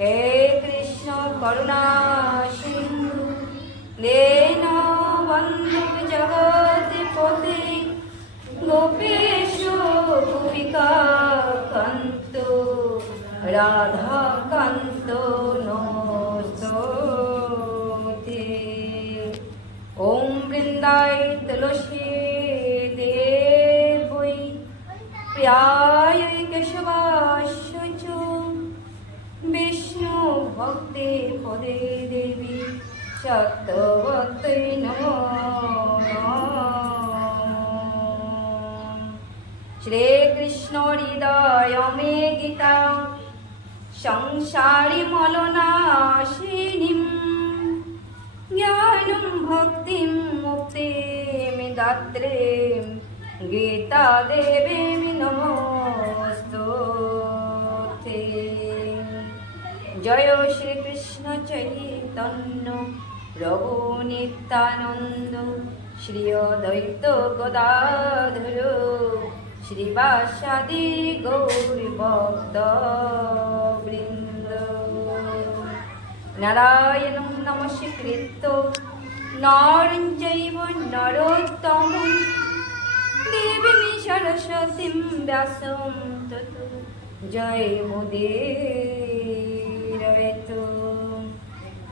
হে কৃষ্ণ করুণা সিন্ধু, lane বন্ধু জগৎ পতি গোপেশ গোপিকা কান্ত, রাধা কান্ত ওম বৃন্দায় তুলসী দেবৈ প্রিয়ায় জ্ঞানম ভক্তিম মুক্তিম দাত্রে গীতা দেবী নমস্তে জয় শ্রীকৃষ্ণ চৈতন্য, প্রভু নিত্যানন্দ, শ্রী অদ্বৈত গদাধর, শ্রীবাসাদি গৌরী ভক্ত বৃন্দ নারায়ণং নমস্কৃত নরঞ্জৈব নরোত্তম দেবী দেবীমি সরস্বতীং ব্যাসং ততো জয় মুদিরয়তু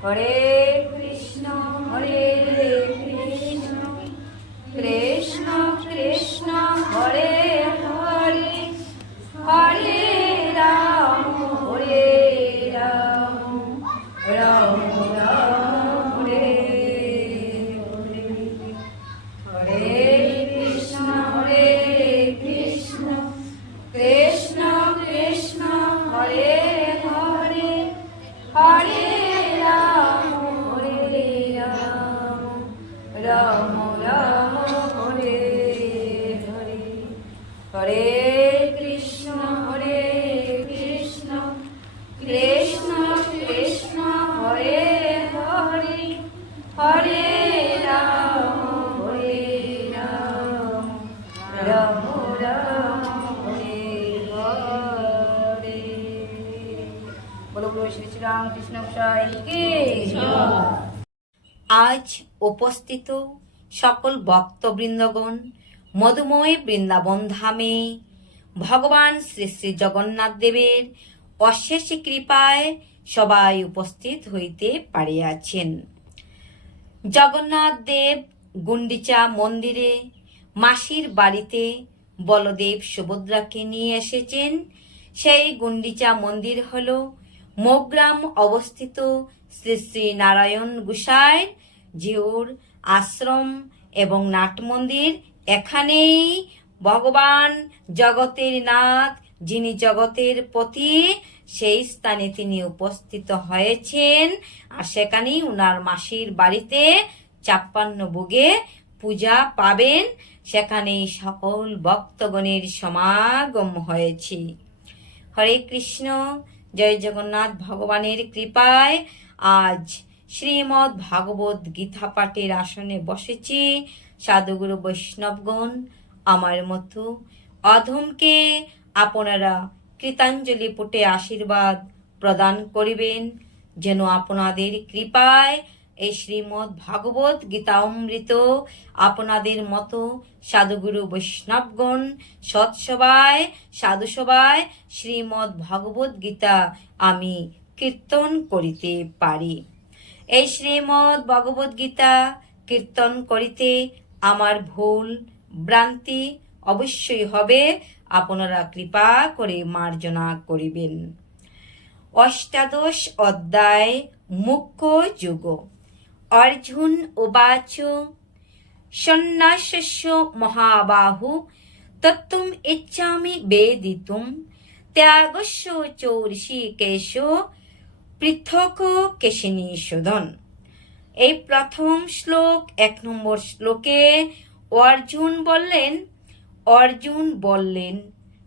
হরে কৃষ্ণ আজ উপস্থিত সকল ভক্তবৃন্দগণ মধুময় বৃন্দাবন ধামে ভগবান শ্রী শ্রী জগন্নাথ দেবের অশেষ কৃপায় সবাই উপস্থিত হইতে পারিয়াছেন। জগন্নাথ দেব গুন্ডিচা মন্দিরে মাসির বাড়িতে বলদেব সুভদ্রাকে নিয়ে এসেছেন। সেই গুন্ডিচা মন্দির হল মোগ্রাম অবস্থিত শ্রী শ্রী নারায়ণ গুসাইর জিউর আশ্রম এবং নাট মন্দির এখানেই ভগবান জগতের নাথ, যিনি জগতের পতি, সেই স্থানে তিনি উপস্থিত হয়েছেন। আর সেখানেই উনার মাসির বাড়িতে চাপ্পান্ন ভোগে পূজা পাবেন। সেখানেই সকল ভক্তগণের সমাগম হয়েছে। হরে কৃষ্ণ, জয় জগন্নাথ ভগবানের কৃপায়। আজ শ্রীমৎ ভাগবত গীতা পাঠের আসনে বসেছি। সাধুগুরু বৈষ্ণবগণ, আমার মতো অধমকে আপনারা কৃতাঞ্জলি পুটে আশীর্বাদ প্রদান করিবেন। যেন আপনাদের কৃপায় এই শ্রীমৎ ভাগবত গীতা অমৃত আপনাদের মতো সাধুগুরু বৈষ্ণবগণ, সৎসভায়, সাধুসভায় শ্রীমৎ ভগবত গীতা আমি কীর্তন করিতে পারি। এই শ্রীমৎ ভগবত গীতা কীর্তন করিতে আমার ভুল ভ্রান্তি অবশ্যই হবে। আপনারা কৃপা করে মার্জনা করিবেন। অষ্টাদশ অধ্যায় মুখ্য যুগ। অর্জুন উবাচ, সন্ন্যাসস্য মহাবাহু, তত্ত্বম ইচ্ছামি বেদিতুম, ত্যাগস্য চ ঋষিকেশ পৃথক কেশিনী শোধন এই প্রথম শ্লোক, এক নম্বর শ্লোকে অর্জুন বললেন অর্জুন বললেন,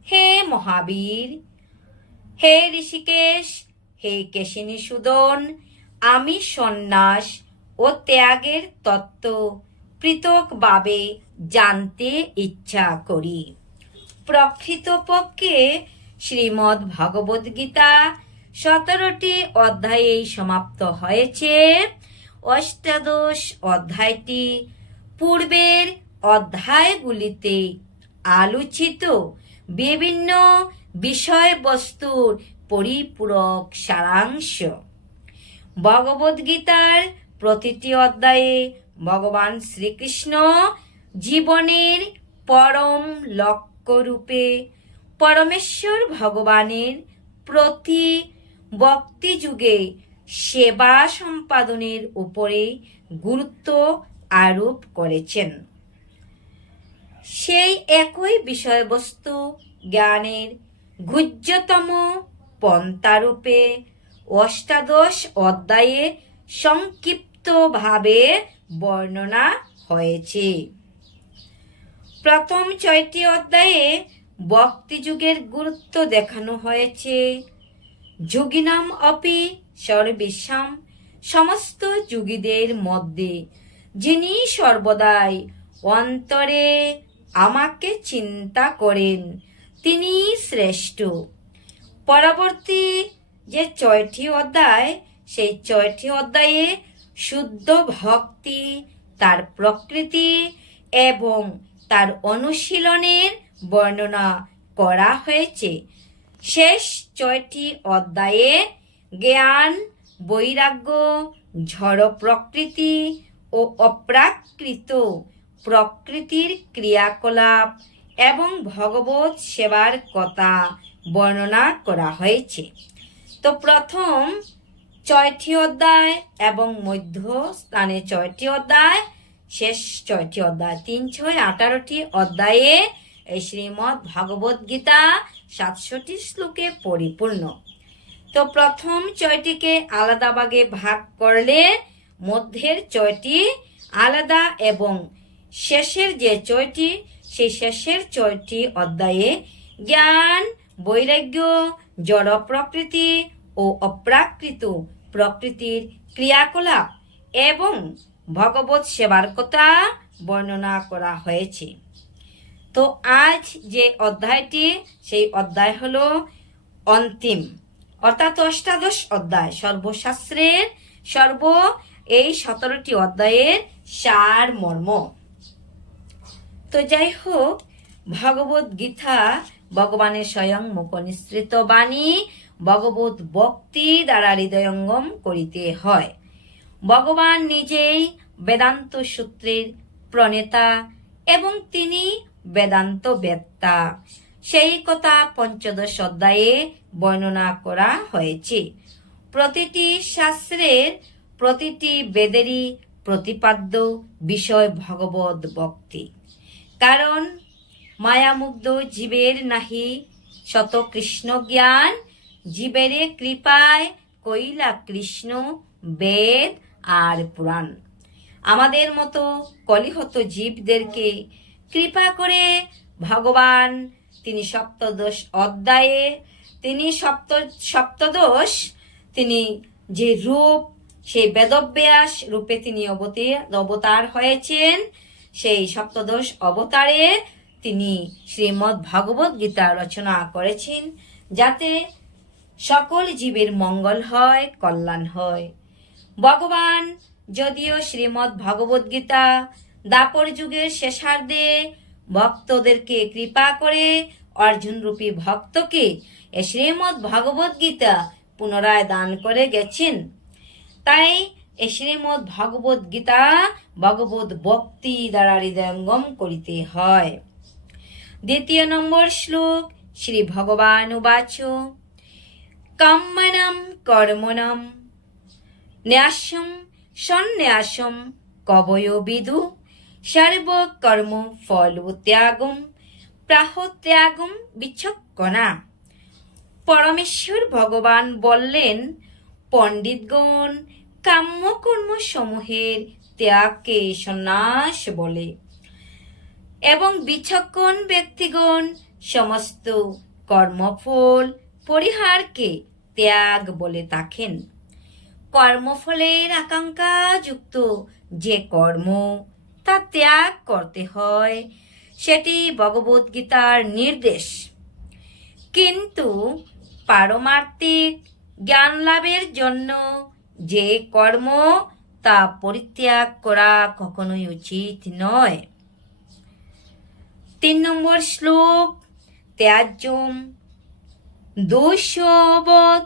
হে মহাবীর, হে ঋষিকেশ, হে কেশিনী সুদন, আমি সন্ন্যাস ও ত্যাগের তত্ত্ব পৃথকভাবে জানতে ইচ্ছা করি। প্রকৃতপক্ষে শ্রীমদ্ ভগবদ্গীতা সতেরোটি অধ্যায়েই সমাপ্ত হয়েছে। অষ্টাদশ অধ্যায়টি পূর্বের অধ্যায়গুলিতে আলোচিত বিভিন্ন বিষয়বস্তুর পরিপূরক সারাংশ। ভগবদ্গীতার প্রতিটি অধ্যায়ে ভগবান শ্রীকৃষ্ণ জীবনের পরম লক্ষ্য রূপে পরমেশ্বর ভগবানের প্রতি ভক্তি যুগে সেবা সম্পাদনের উপরে গুরুত্ব আরোপ করেছেন। সেই একই বিষয়বস্তু জ্ঞানের গুহ্যতম পন্থারূপে অষ্টাদশ অধ্যায়ে সংক্ষিপ্তভাবে বর্ণনা হয়েছে। প্রথম ছয়টি অধ্যায়ে ভক্তিযুগের গুরুত্ব দেখানো হয়েছে। যোগিনাম অপি সর্বেশাম সমস্ত যোগীদের মধ্যে যিনি সর্বদাই অন্তরে আমাকে চিন্তা করেন, তিনি শ্রেষ্ঠ। পরবর্তী যে ছয়টি অধ্যায়, সেই ছয়টি অধ্যায়ে শুদ্ধ ভক্তি, তার প্রকৃতি এবং তার অনুশীলনের বর্ণনা করা হয়েছে। শেষ ছয়টি অধ্যায়ে জ্ঞান, বৈরাগ্য, ঝড় প্রকৃতি ও অপ্রাকৃত প্রকৃতির ক্রিয়াকলাপ এবং ভগবত সেবার কথা বর্ণনা করা হয়েছে। তো প্রথম ছয়টি অধ্যায় এবং মধ্য স্থানে ছয়টি অধ্যায়, শেষ ছয়টি অধ্যায়, তিন, ছয়, আঠারোটি অধ্যায়ে এই শ্রীমৎ ভগবত গীতা সাতশোটি শ্লোকে পরিপূর্ণ। তো প্রথম ছয়টিকে আলাদা ভাগে ভাগ করলে মধ্যের ছয়টি আলাদা এবং শেষের যে ছয়টি সেই শেষের ছয়টি অধ্যায়ে জ্ঞান, বৈরাগ্য, জড় প্রকৃতি ও অপ্রাকৃত প্রকৃতির ক্রিয়াকলাপ এবং ভগবত সেবার কথা বর্ণনা করা হয়েছে। তো আজ যে অধ্যায়টি, সেই অধ্যায় হলো অন্তিম। অর্থাৎ অষ্টাদশ অধ্যায়, সর্বশাস্ত্রের সর্ব, এই সতেরোটি অধ্যায়ের সার মর্ম। তো যাই হোক, ভগবত গীতা ভগবানের স্বয়ং মুখ নিঃসৃত বাণী ভগবত ভক্তি দ্বারা হৃদয়ঙ্গম করিতে হয়। ভগবান নিজেই বেদান্ত সূত্রের প্রণেতা এবং তিনি বেদান্ত বেত্তা। সেই কথা পঞ্চদশ অধ্যায়ে বর্ণনা করা হয়েছে। প্রতিটি শাস্ত্রের প্রতিটি বেদেরই প্রতিপাদ্য বিষয় ভগবত ভক্তি। কারণ মায়ামুগ্ধ জীবের নাহি শত কৃষ্ণ জ্ঞান, জীবেরে কৃপায় কইলা কৃষ্ণ বেদ আর পুরাণ। আমাদের মতো কলিহত জীবদেরকে কৃপা করে ভগবান, তিনি সপ্তদশ অধ্যায়ে, তিনি সপ্ত, সপ্তদশ, তিনি যে রূপ, সেই বেদব্যাস রূপে তিনি অবতীর অবতার হয়েছেন, সেই সপ্তদশ অবতারে তিনি শ্রীমদ্ ভগবত গীতা রচনা করেছেন, যাতে সকল জীবের মঙ্গল হয়, কল্যাণ হয়। ভগবান, যদিও শ্রীমদ্ ভগবত গীতা দাপর যুগের শেষার্ধে ভক্তদেরকে কৃপা করে অর্জুন রূপী ভক্তকে শ্রীমদ্ ভগবত গীতা পুনরায় দান করে গেছেন। তাই শ্রীমদ্ ভগবত গীতা ভগবত ভক্তি দ্বারা হৃদয়ঙ্গম করিতে হয়। দ্বিতীয় নম্বর শ্লোক, শ্রী ভগবান উবাচ। কাম্মনম কর্মণম ন্যাসম সন্ন্যাসম কবয় বিদু। সর্বকর্ম ফল ত্যাগম, প্রাহ ত্যাগম বিচক্ষণা। পরমেশ্বর ভগবান বললেন, পণ্ডিতগণ কাম্যকর্ম সমূহের ত্যাগকে সন্ন্যাস বলে এবং বিচক্ষণ ব্যক্তিগণ সমস্ত কর্মফল পরিহারকে ত্যাগ বলে থাকেন। কর্মফলের আকাঙ্ক্ষা যুক্ত যে কর্ম তা ত্যাগ করতে হয়। সেটি ভগবদ্গীতার নির্দেশ। কিন্তু পারমার্থিক জ্ঞান লাভের জন্য যে কর্ম তা পরিত্যাগ করা কখনোই উচিত নয়। তিন নম্বর শ্লোক, ত্যাজ্যম দোষবৎ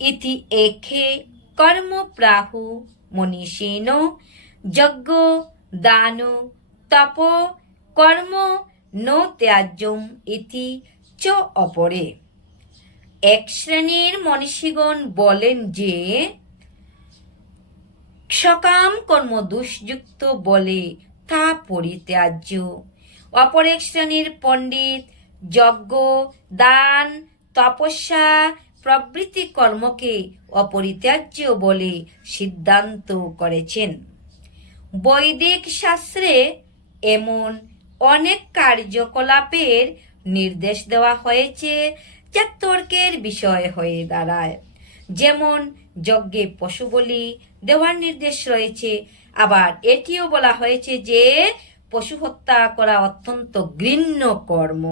ইতি এখে কর্ম প্রাহু মনীষীণ যজ্ঞ, দান, তপ, কর্ম, ন ত্যাজ্যম ইতি চ অপরে। এক শ্রেণির মনীষীগণ বলেন যে, সকাম কর্ম দুষ্যুক্ত বলে তা পরিত্যাজ্য। অপর এক শ্রেণির পণ্ডিত যজ্ঞ, দান, তপস্যা প্রভৃতি কর্মকে অপরিত্যাজ্য বলে সিদ্ধান্ত করেছেন। বৈদিক শাস্ত্রে এমন অনেক কার্যকলাপের নির্দেশ দেওয়া হয়েছে যা তর্কের বিষয় হয়ে দাঁড়ায়। যেমন, যজ্ঞে পশু বলি দেওয়ার নির্দেশ রয়েছে। আবার এটিও বলা হয়েছে যে, পশু হত্যা করা অত্যন্ত ঘৃণ্য কর্ম।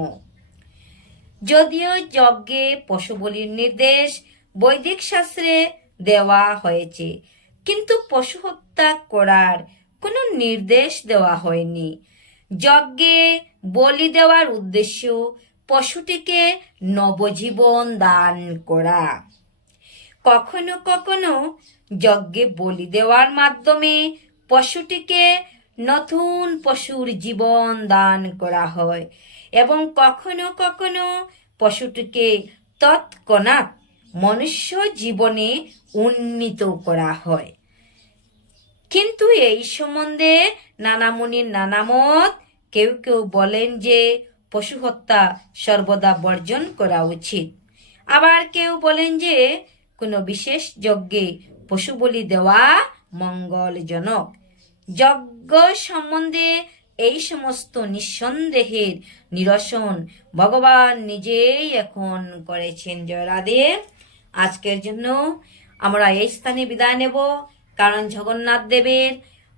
যদিও যজ্ঞে পশু বলির নির্দেশ বৈদিক শাস্ত্রে দেওয়া হয়েছে, কিন্তু পশু হত্যা করার কোনো নির্দেশ দেওয়া হয়নি। যজ্ঞে বলি দেওয়ার উদ্দেশ্য পশুটিকে নবজীবন দান করা। কখনো কখনো যজ্ঞে বলি দেওয়ার মাধ্যমে পশুটিকে নতুন পশুর জীবন দান করা হয় এবং কখনো কখনো পশুটিকে তৎক্ষণাৎ মনুষ্য জীবনে উন্নীত করা হয়। কিন্তু এই সম্বন্ধে নানা নানামত কেউ কেউ বলেন যে পশু হত্যা সর্বদা বর্জন করা উচিত। আবার কেউ বলেন যে কোনো বিশেষ যজ্ঞে পশু বলি দেওয়া মঙ্গলজনক। যজ্ঞ সম্বন্ধে এই সমস্ত নিঃসন্দেহের নিরসন ভগবান নিজেই এখন করেছেন জয় রাধে আজকের জন্য আমরা এই স্থানে বিদায় নেব। কারণ জগন্নাথ দেবের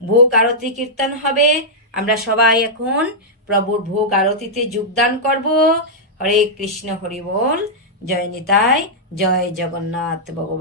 ভোগ আরতি কীর্তন হবে। আমরা সবাই এখন প্রভুর ভোগ আরতিতে যোগদান করব। হরে কৃষ্ণ, হরি বল। জয় নিতাই, জয় জগন্নাথ ভগবান।